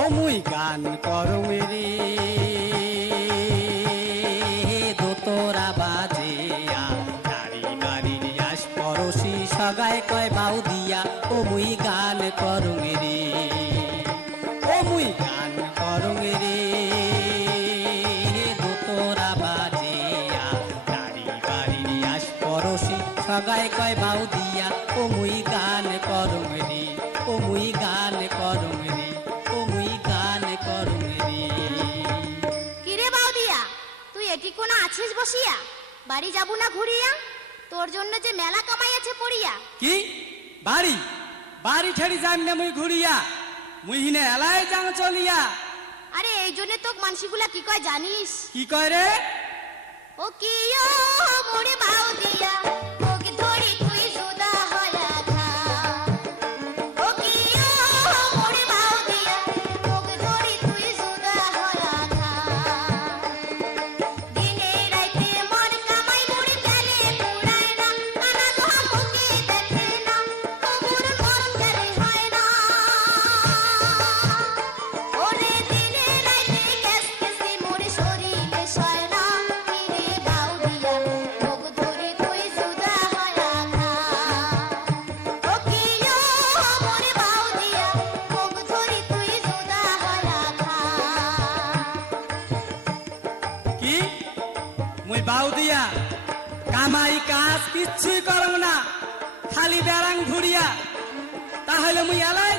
ও মুই গান করং রে দোতরা বাজিয়া পড়শি, সগায় কয় বাউ দিয়া ও মুই গান করং রে ও মুই গান করং রে দোতরা বাজিয়া পড়শি, সগায় কয় বাউ দিয়া ও মুই গান করং এটি কোনা আছিস বসিয়া? বাড়ি যাব না ঘুরিয়া? তোর জন্য যে মেলা কামাইয়াছে আছে পড়িয়া। কি? বাড়ি? বাড়ি ছেড়ি যাম না মুই ঘুরিয়া। মুই হিনে এলাই যাং চলিয়া। আরে এই জন্য তো মানসিগুলা কি কয় জানিস? কি কয় রে? ও কি ও বাউ দিয়া কামাই কাজ কিচ্ছুই করং না। খালি বেড়াং ঘুরিয়া তাহলে মুই এলাই